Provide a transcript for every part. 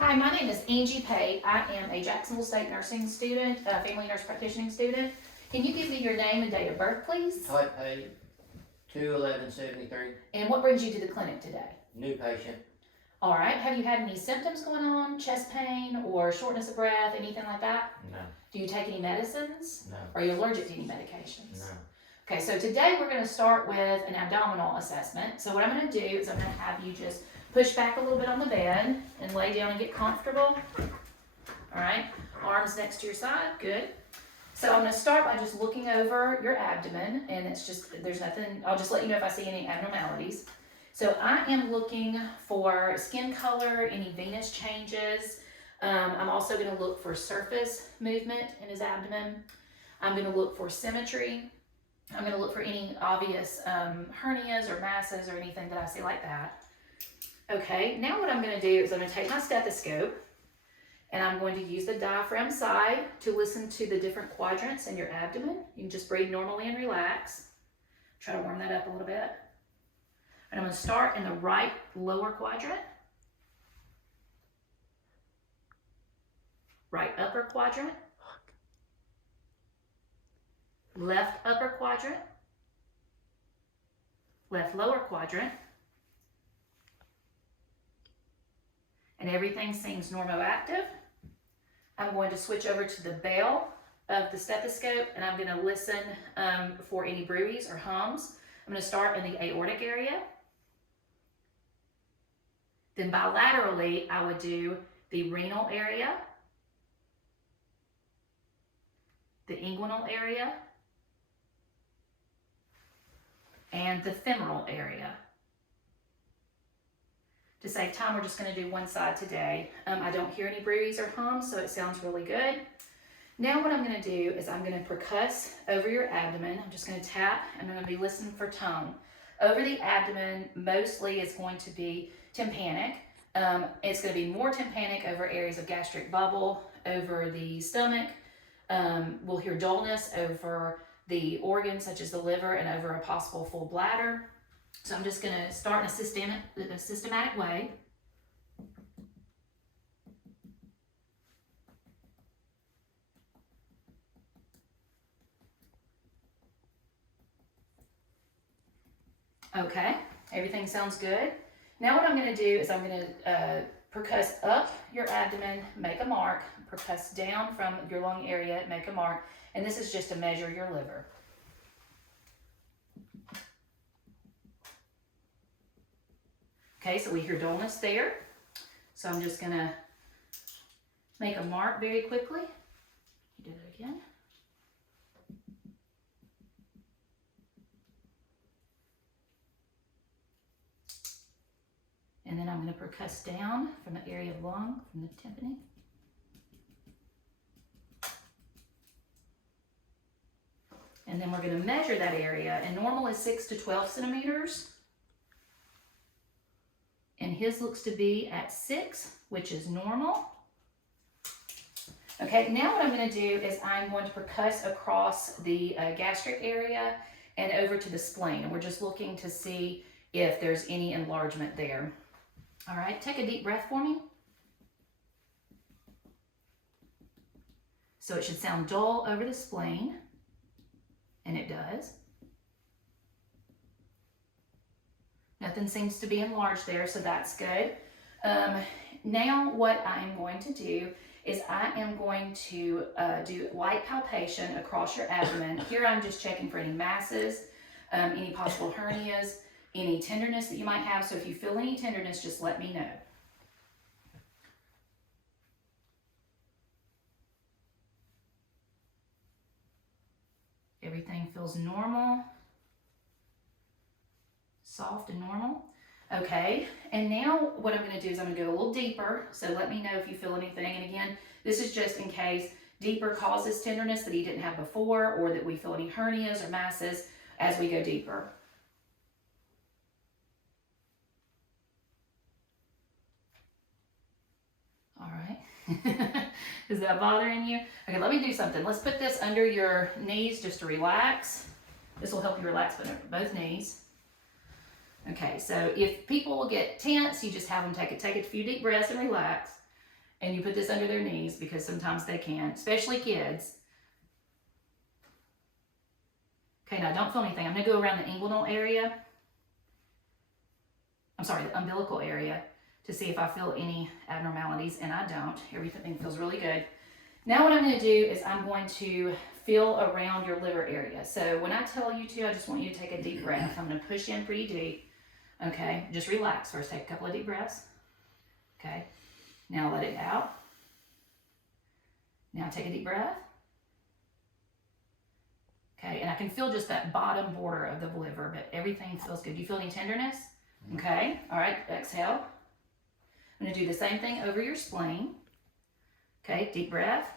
Hi, my name is Angie Pate. I am a Jacksonville State nursing student, family nurse practicing student. Can you give me your name and date of birth, please? Type A, 2/11/73. And what brings you to the clinic today? New patient. All right. Have you had any symptoms going on, chest pain or shortness of breath, anything like that? No. Do you take any medicines? No. Are you allergic to any medications? No. Okay, so today we're going to start with an abdominal assessment. So what I'm going to do is I'm going to have you just push back a little bit on the bed and lay down and get comfortable. All right, arms next to your side, good. So I'm going to start by just looking over your abdomen, and it's just, there's nothing, I'll just let you know if I see any abnormalities. So I am looking for skin color, any venous changes. I'm also going to look for surface movement in his abdomen. I'm going to look for symmetry. I'm going to look for any obvious hernias or masses or anything that I see like that. Okay, now what I'm going to do is I'm going to take my stethoscope and I'm going to use the diaphragm side to listen to the different quadrants in your abdomen. You can just breathe normally and relax. Try to warm that up a little bit. And I'm going to start in the right lower quadrant, right upper quadrant, left upper quadrant, left lower quadrant, and everything seems normoactive. I'm going to switch over to the bell of the stethoscope and I'm going to listen for any bruits or hums. I'm going to start in the aortic area. Then bilaterally, I would do the renal area, the inguinal area, and the femoral area. To save time, we're just going to do one side today. I don't hear any bruits or hums, so it sounds really good. Now what I'm going to do is I'm going to percuss over your abdomen. I'm just going to tap and I'm going to be listening for tone. Over the abdomen, mostly it's going to be tympanic. It's going to be more tympanic over areas of gastric bubble, over the stomach. We'll hear dullness over the organs such as the liver and over a possible full bladder. So I'm just going to start in a systematic way. Okay, everything sounds good. Now what I'm going to do is I'm going to percuss up your abdomen, make a mark, percuss down from your lung area, make a mark, and this is just to measure your liver. Okay, so we hear dullness there. So I'm just going to make a mark very quickly. You do that again. And then I'm going to percuss down from the area of lung, from the tympani. And then we're going to measure that area. And normal is 6 to 12 centimeters. And his looks to be at 6, which is normal. Okay, now what I'm going to do is I'm going to percuss across the gastric area and over to the spleen. And we're just looking to see if there's any enlargement there. All right, take a deep breath for me. So it should sound dull over the spleen, and it does. Nothing seems to be enlarged there, so that's good. Now what I'm going to do is I am going to do light palpation across your abdomen. Here I'm just checking for any masses, any possible hernias, any tenderness that you might have. So if you feel any tenderness, just let me know. Everything feels normal, soft and normal. Okay, and now what I'm going to do is I'm going to go a little deeper. So let me know if you feel anything. And again, this is just in case deeper causes tenderness that he didn't have before, or that we feel any hernias or masses as we go deeper. All right. Is that bothering you? Okay, let me do something. Let's put this under your knees just to relax. This will help you relax both knees. Okay, so if people get tense, you just have them take a few deep breaths and relax. and you put this under their knees because sometimes they can, especially kids. Okay, now don't feel anything. I'm gonna go around the inguinal area. I'm sorry, the umbilical area to see if I feel any abnormalities, and I don't. Everything feels really good. Now what I'm gonna do is I'm going to feel around your liver area. So when I tell you to, I just want you to take a deep breath. I'm gonna push in pretty deep. Okay, just relax first. Take a couple of deep breaths. Okay, now let it out. Now take a deep breath. Okay, and I can feel just that bottom border of the liver, but everything feels good. Do you feel any tenderness? Okay, all right, exhale. I'm gonna do the same thing over your spleen. Okay, deep breath.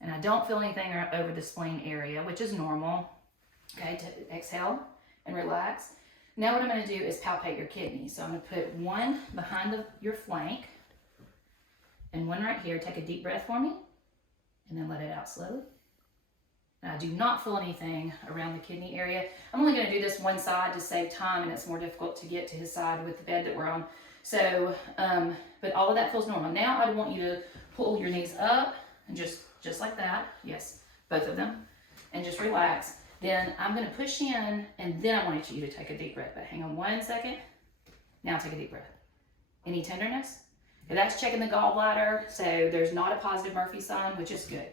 And I don't feel anything over the spleen area, which is normal. Okay, exhale and relax. Now what I'm gonna do is palpate your kidneys. So I'm gonna put one behind your flank and one right here. Take a deep breath for me and then let it out slowly. And I do not feel anything around the kidney area. I'm only gonna do this one side to save time, and it's more difficult to get to his side with the bed that we're on. So, but all of that feels normal. Now I want you to pull your knees up and just like that. Yes, both of them. And just relax. Then I'm gonna push in, and then I want you to take a deep breath. But hang on 1 second. Now take a deep breath. Any tenderness? Okay, that's checking the gallbladder. So there's not a positive Murphy sign, which is good.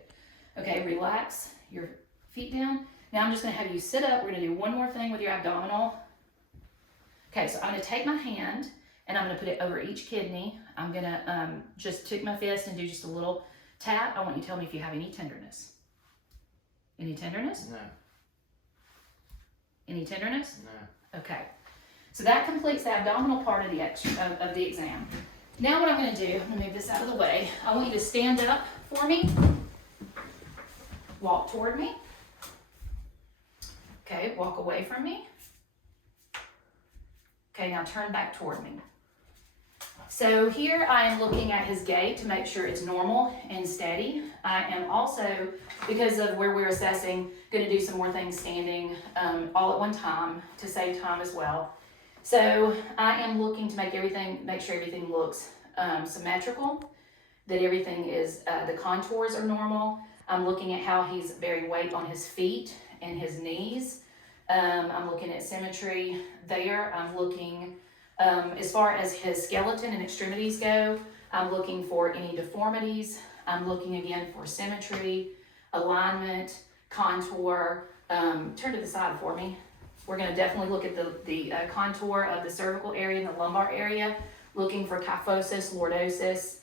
Okay, relax your feet down. Now I'm just gonna have you sit up. We're gonna do one more thing with your abdominal. Okay, so I'm gonna take my hand and I'm gonna put it over each kidney. I'm gonna just take my fist and do just a little tap. I want you to tell me if you have any tenderness. Any tenderness? No. Any tenderness? No. Okay, so that completes the abdominal part of the exam. Now what I'm gonna do, I'm gonna move this out of the way. I want you to stand up for me. Walk toward me. Okay, walk away from me. Okay, now turn back toward me. So here I am looking at his gait to make sure it's normal and steady. I am also, because of where we're assessing, going to do some more things standing all at one time to save time as well. So I am looking to make sure everything looks symmetrical, that everything is, the contours are normal. I'm looking at how he's bearing weight on his feet and his knees. I'm looking at symmetry there. I'm looking, as far as his skeleton and extremities go, I'm looking for any deformities. I'm looking again for symmetry, alignment, contour. Turn to the side for me. We're going to definitely look at the contour of the cervical area and the lumbar area, looking for kyphosis, lordosis.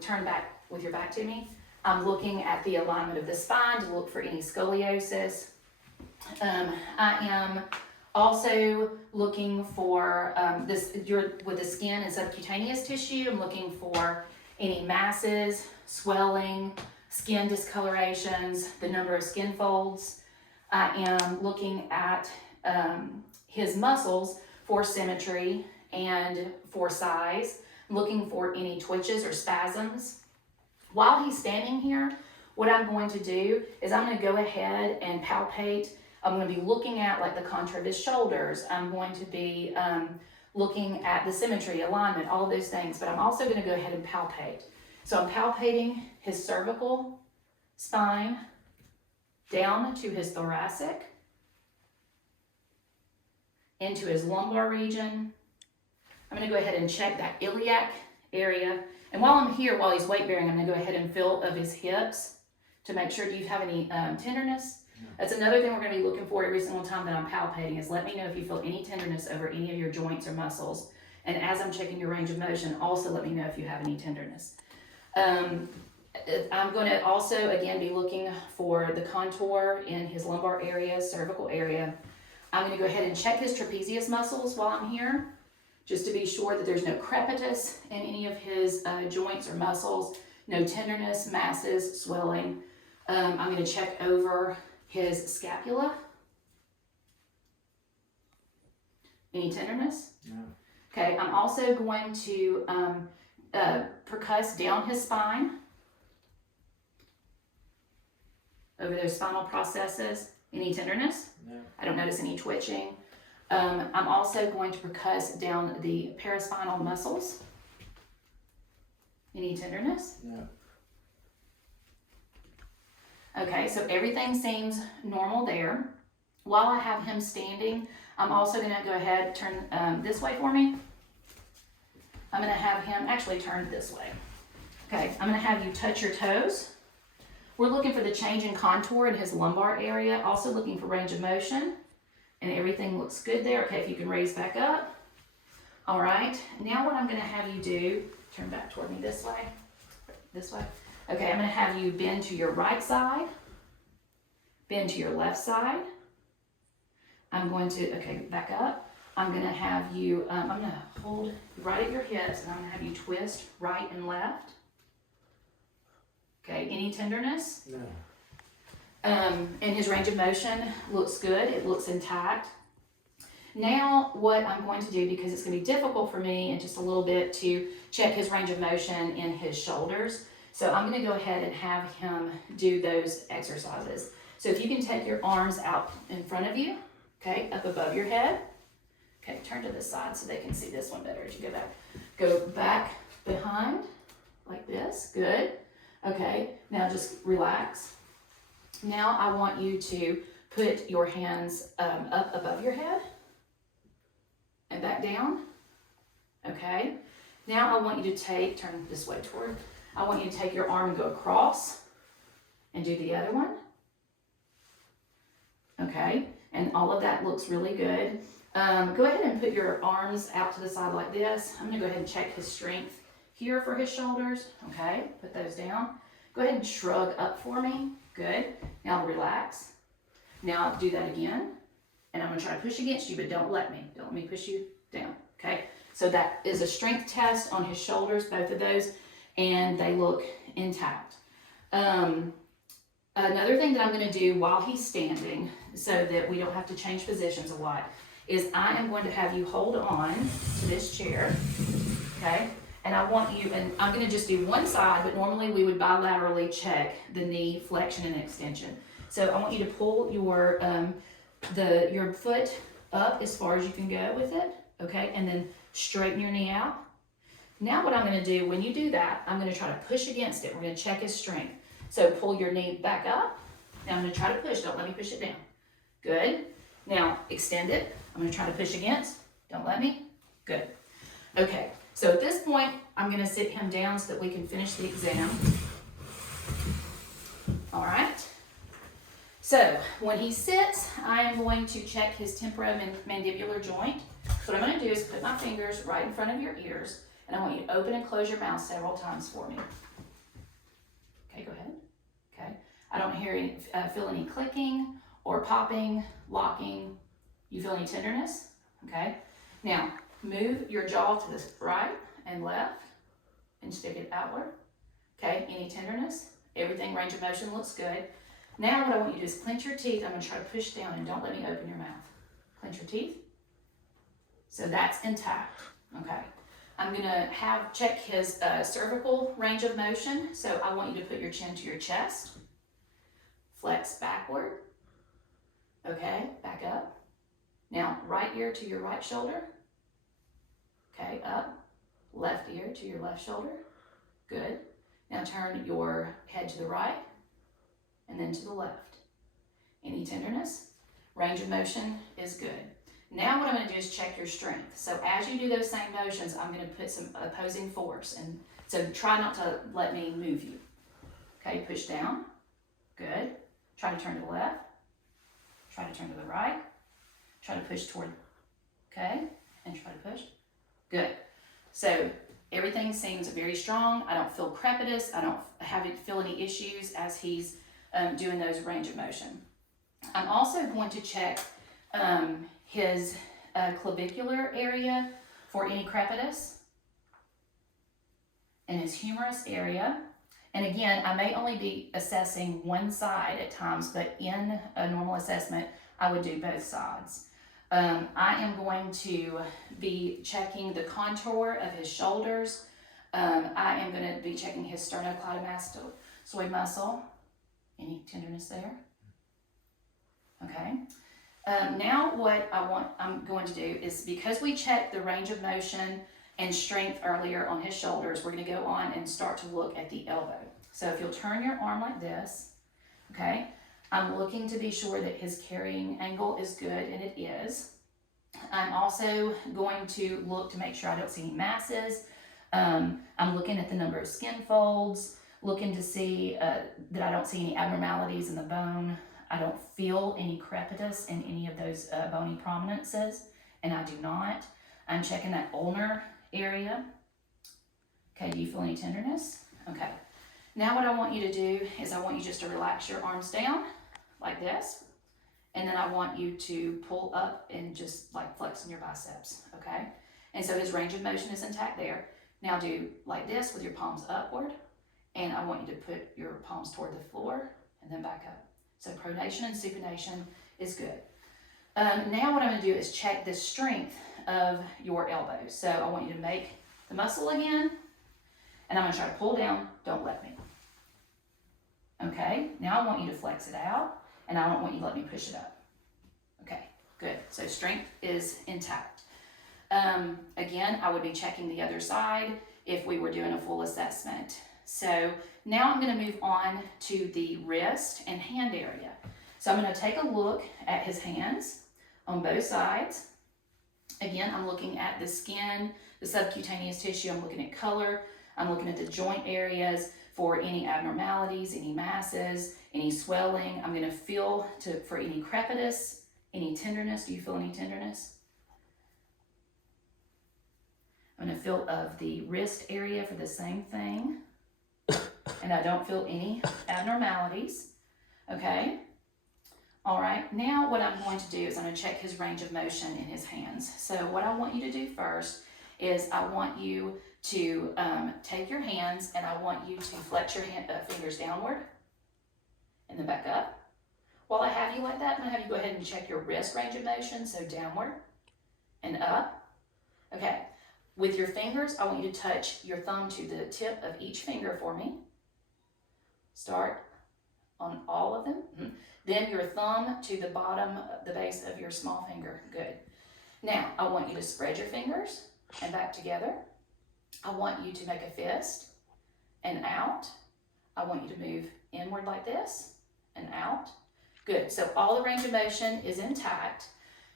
Turn back with your back to me. I'm looking at the alignment of the spine to look for any scoliosis. I am also looking for with the skin and subcutaneous tissue. I'm looking for any masses, swelling, skin discolorations, the number of skin folds. I am looking at his muscles for symmetry and for size. I'm looking for any twitches or spasms. While he's standing here, what I'm going to do is I'm going to go ahead and palpate. I'm going to be looking at like the contour of his shoulders. I'm going to be looking at the symmetry, alignment, all of those things, but I'm also going to go ahead and palpate. So I'm palpating his cervical spine down to his thoracic, into his lumbar region. I'm going to go ahead and check that iliac area. And while I'm here, while he's weight bearing, I'm going to go ahead and feel of his hips to make sure, do you have any tenderness? No. That's another thing we're going to be looking for every single time that I'm palpating, is let me know if you feel any tenderness over any of your joints or muscles. And as I'm checking your range of motion, also let me know if you have any tenderness. I'm going to also, again, be looking for the contour in his lumbar area, cervical area. I'm going to go ahead and check his trapezius muscles while I'm here, just to be sure that there's no crepitus in any of his joints or muscles, no tenderness, masses, swelling. I'm going to check over his scapula. Any tenderness? No. Okay, I'm also going to percuss down his spine, over those spinal processes. Any tenderness? No. I don't notice any twitching. I'm also going to percuss down the paraspinal muscles. Any tenderness? No. Okay, so everything seems normal there. While I have him standing, I'm also gonna go ahead, turn this way for me. I'm gonna have him actually turn this way. Okay, I'm gonna have you touch your toes. We're looking for the change in contour in his lumbar area, also looking for range of motion, and everything looks good there. Okay, if you can raise back up. All right, now what I'm gonna have you do, turn back toward me this way. Okay, I'm gonna have you bend to your right side, bend to your left side. I'm going to, okay, back up. I'm gonna have you, I'm gonna hold right at your hips, and I'm gonna have you twist right and left. Okay, any tenderness? No. And his range of motion looks good, it looks intact. Now what I'm going to do, because it's gonna be difficult for me in just a little bit to check his range of motion in his shoulders, so I'm gonna go ahead and have him do those exercises. So if you can take your arms out in front of you, okay, up above your head. Okay, turn to this side so they can see this one better as you go back. Go back behind, like this, good. Okay, now just relax. Now I want you to put your hands up above your head and back down, okay? Now I want you to turn this way toward, I want you to take your arm and go across and do the other one. Okay, and all of that looks really good. Go ahead and put your arms out to the side like this. I'm gonna go ahead and check his strength here for his shoulders. Okay, put those down. Go ahead and shrug up for me. Good. Now relax. Now do that again. And I'm gonna try to push against you, but don't let me push you down. Okay, so that is a strength test on his shoulders, both of those, and they look intact. Another thing that I'm gonna do while he's standing, so that we don't have to change positions a lot, is I am going to have you hold on to this chair, okay? And I want you, and I'm gonna just do one side, but normally we would bilaterally check the knee flexion and extension. So I want you to pull your foot up as far as you can go with it, okay? And then straighten your knee out. Now what I'm gonna do, when you do that, I'm gonna try to push against it. We're gonna check his strength. So pull your knee back up. Now I'm gonna try to push, don't let me push it down. Good. Now extend it. I'm gonna try to push against, don't let me. Good. Okay, so at this point, I'm gonna sit him down so that we can finish the exam. All right. So when he sits, I am going to check his temporomandibular joint. So what I'm gonna do is put my fingers right in front of your ears, and I want you to open and close your mouth several times for me. Okay, go ahead. Okay. I don't feel any clicking or popping, locking. You feel any tenderness? Okay. Now, move your jaw to the right and left and stick it outward. Okay, any tenderness? Everything, range of motion looks good. Now what I want you to do is clench your teeth. I'm gonna try to push down and don't let me open your mouth. Clench your teeth. So that's intact, okay. I'm gonna check his cervical range of motion. So I want you to put your chin to your chest. Flex backward. Okay, back up. Now, right ear to your right shoulder. Okay, up. Left ear to your left shoulder. Good. Now turn your head to the right and then to the left. Any tenderness? Range of motion is good. Now what I'm going to do is check your strength. So as you do those same motions, I'm going to put some opposing force. And so try not to let me move you. Okay, push down. Good. Try to turn to the left. Try to turn to the right. Try to push toward, okay, and try to push. Good. So everything seems very strong. I don't feel crepitus. I don't feel any issues as he's doing those range of motion. I'm also going to check his clavicular area for any crepitus and his humerus area. And again, I may only be assessing one side at times, but in a normal assessment, I would do both sides. I am going to be checking the contour of his shoulders. I am going to be checking his sternocleidomastoid muscle. Any tenderness there? Okay. Now what I'm going to do is, because we checked the range of motion and strength earlier on his shoulders, we're gonna go on and start to look at the elbow. So if you'll turn your arm like this, okay, I'm looking to be sure that his carrying angle is good, and it is. I'm also going to look to make sure I don't see any masses. I'm looking at the number of skin folds, looking to see that I don't see any abnormalities in the bone. I don't feel any crepitus in any of those bony prominences, and I do not. I'm checking that ulnar area. Okay, do you feel any tenderness? Okay. Now what I want you to do is I want you just to relax your arms down like this, and then I want you to pull up and just like flexing your biceps, okay? And so his range of motion is intact there. Now do like this with your palms upward, and I want you to put your palms toward the floor and then back up. So pronation and supination is good. Now what I'm gonna do is check the strength of your elbow. So I want you to make the muscle again, and I'm gonna try to pull down, don't let me. Okay, now I want you to flex it out, and I don't want you to let me push it up. Okay, good, so strength is intact. Again, I would be checking the other side if we were doing a full assessment. So now I'm gonna move on to the wrist and hand area. So I'm gonna take a look at his hands on both sides. Again, I'm looking at the skin, the subcutaneous tissue, I'm looking at color, I'm looking at the joint areas for any abnormalities, any masses, any swelling. I'm gonna feel for any crepitus, any tenderness. Do you feel any tenderness? I'm gonna feel of the wrist area for the same thing. And I don't feel any abnormalities, okay? All right, now what I'm going to do is I'm gonna check his range of motion in his hands. So what I want you to do first is I want you to take your hands, and I want you to flex your fingers downward and then back up. While I have you like that, I'm gonna have you go ahead and check your wrist range of motion, so downward and up. Okay, with your fingers, I want you to touch your thumb to the tip of each finger for me. Start on all of them. Then your thumb to the bottom, the base of your small finger. Good. Now, I want you to spread your fingers and back together. I want you to make a fist and out. I want you to move inward like this and out. Good. So all the range of motion is intact.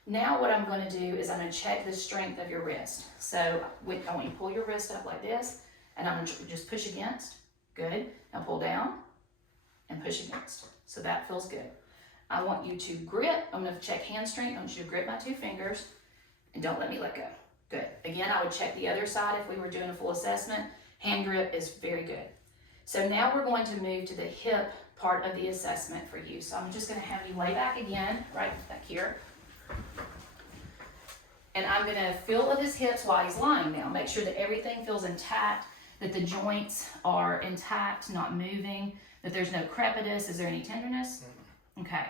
Now what I'm going to do is I'm going to check the strength of your wrist. So I want you to pull your wrist up like this, and I'm going to just push against. Good. Now pull down and push against. So that feels good. I want you to grip. I'm going to check hand strength. I want you to grip my two fingers and don't let me let go. Good. Again, I would check the other side if we were doing a full assessment. Hand grip is very good. So now we're going to move to the hip part of the assessment for you. So I'm just going to have you lay back again, right back here. And I'm going to feel of his hips while he's lying now. Make sure that everything feels intact, that the joints are intact, not moving, that there's no crepitus. Is there any tenderness? Okay.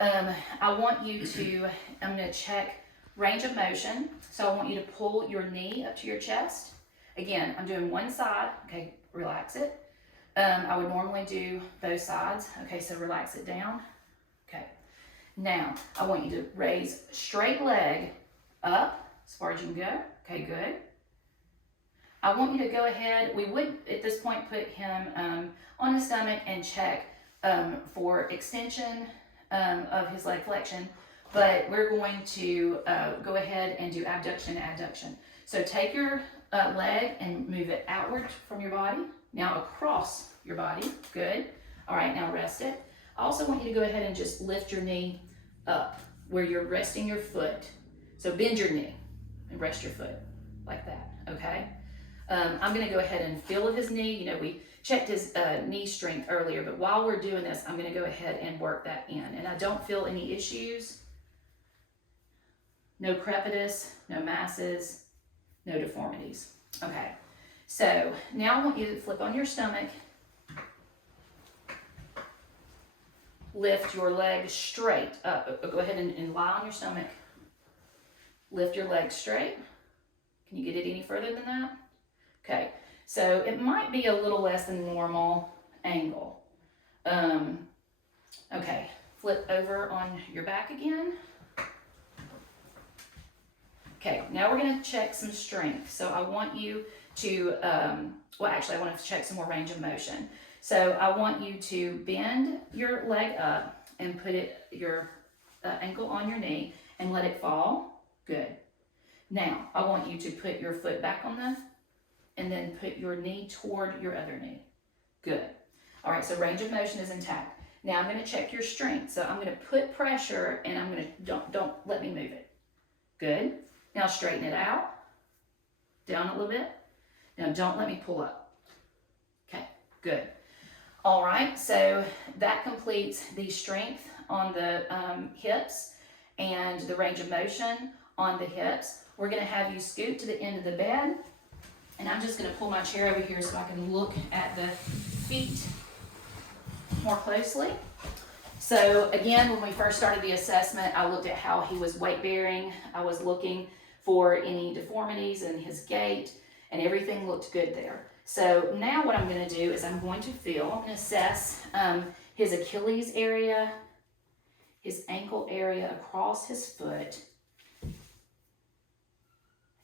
I want you to, I'm going to check range of motion. So I want you to pull your knee up to your chest. Again, I'm doing one side. Okay, relax it. I would normally do both sides. Okay, so relax it down. Okay. Now, I want you to raise straight leg up as far as you can go. Okay, good. I want you to go ahead. We would, at this point, put him on his stomach and check for extension of his leg flexion, but we're going to go ahead and do abduction and adduction. So take your leg and move it outward from your body, now across your body. Good. All right, now rest it. I also want you to go ahead and just lift your knee up where you're resting your foot. So bend your knee and rest your foot like that, okay? I'm gonna go ahead and feel of his knee. You know, we checked his knee strength earlier, but while we're doing this, I'm gonna go ahead and work that in. And I don't feel any issues, no crepitus, no masses, no deformities. Okay, so now I want you to flip on your stomach, lift your leg straight up. Go ahead and lie on your stomach. Lift your leg straight. Can you get it any further than that? Okay, so it might be a little less than normal angle. Okay, flip over on your back again. Okay, now we're gonna check some strength. So I want you to, well actually I want to check some more range of motion. So I want you to bend your leg up and put your ankle on your knee and let it fall. Good. Now I want you to put your foot back on and then put your knee toward your other knee. Good. All right, so range of motion is intact. Now I'm gonna check your strength. So I'm gonna put pressure and I'm gonna, don't let me move it. Good. Now straighten it out. Down a little bit. Now don't let me pull up. Okay, good. All right, so that completes the strength on the hips and the range of motion on the hips. We're gonna have you scoot to the end of the bed, and I'm just gonna pull my chair over here so I can look at the feet more closely. So again, when we first started the assessment, I looked at how he was weight bearing. I was looking for any deformities in his gait, and everything looked good there. So now what I'm going to do is I'm going to feel and assess his Achilles area, his ankle area across his foot,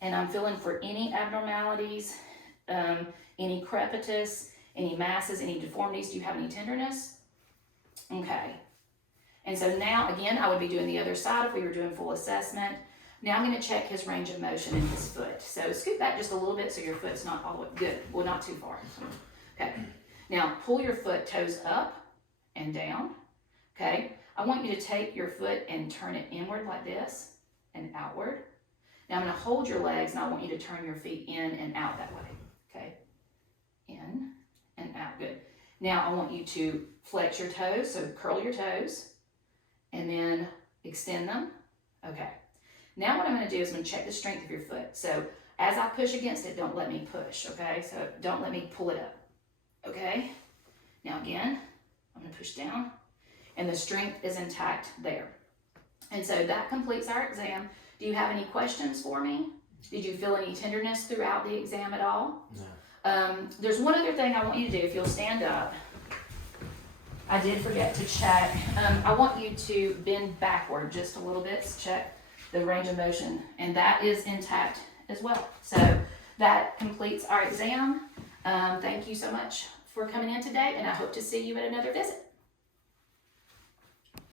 and I'm feeling for any abnormalities, any crepitus, any masses, any deformities. Do you have any tenderness? Okay. And so now, again, I would be doing the other side if we were doing full assessment. Now I'm going to check his range of motion in his foot. So scoot back just a little bit so your foot's not all the way, good, well not too far. Okay, now pull your foot toes up and down. Okay, I want you to take your foot and turn it inward like this and outward. Now I'm going to hold your legs and I want you to turn your feet in and out that way. Okay, in and out, good. Now I want you to flex your toes, so curl your toes and then extend them. Okay. Now what I'm going to do is I'm going to check the strength of your foot. So as I push against it, don't let me push, okay? So don't let me pull it up, okay? Now again, I'm going to push down, and the strength is intact there. And so that completes our exam. Do you have any questions for me? Did you feel any tenderness throughout the exam at all? No. There's one other thing I want you to do. If you'll stand up, I did forget to check. I want you to bend backward just a little bit to check the range of motion, and that is intact as well. So that completes our exam. Thank you so much for coming in today, and I hope to see you at another visit.